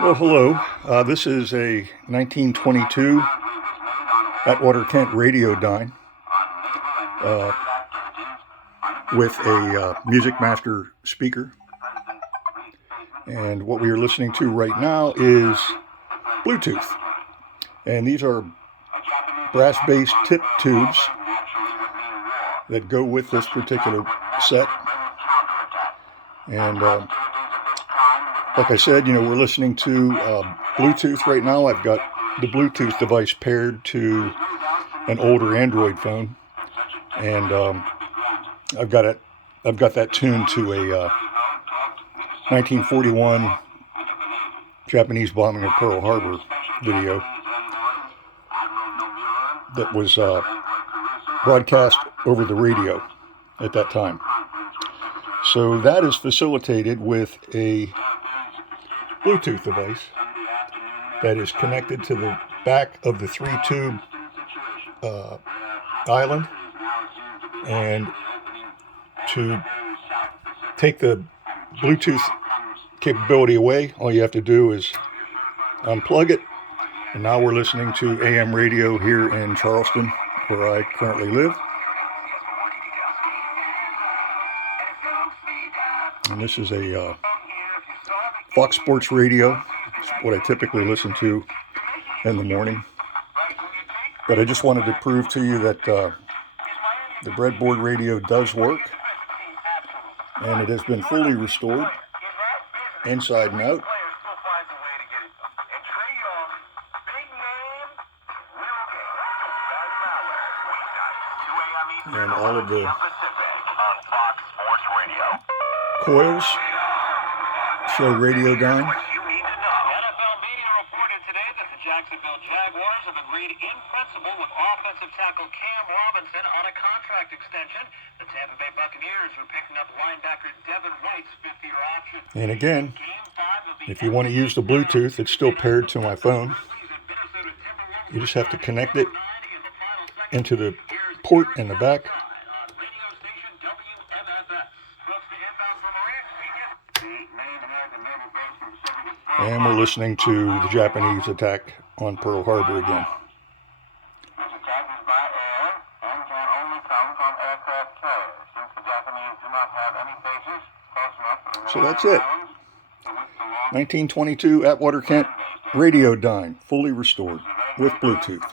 Well, hello. This is a 1922 Atwater Kent Radiodyne with a Music Master speaker. And what we are listening to right now is Bluetooth. And these are brass-based tip tubes that go with this particular set. And like I said, we're listening to Bluetooth right now. I've got the Bluetooth device paired to an older Android phone, and I've got that tuned to a 1941 Japanese bombing of Pearl Harbor video that was broadcast over the radio at that time. So that is facilitated with a Bluetooth device that is connected to the back of the 3-tube island. And to take the Bluetooth capability away, all you have to do is unplug it. And now we're listening to AM radio here in Charleston, where I currently live. And this is a Fox Sports radio. It's what I typically listen to in the morning. But I just wanted to prove to you that the breadboard radio does work. And it has been fully restored, inside and out. And all of the coils show Radiodyne. NFL media reported today that the Jacksonville Jaguars have agreed in principle with offensive tackle Cam Robinson on a contract extension. The Tampa Bay Buccaneers are picking up linebacker Devin White's fifth-year option. And again, if you want to use the Bluetooth, it's still paired to my phone. You just have to connect it into the port in the back. And we're listening to the Japanese attack on Pearl Harbor again. So that's it. 1922 Atwater Kent Radiodyne, fully restored with Bluetooth.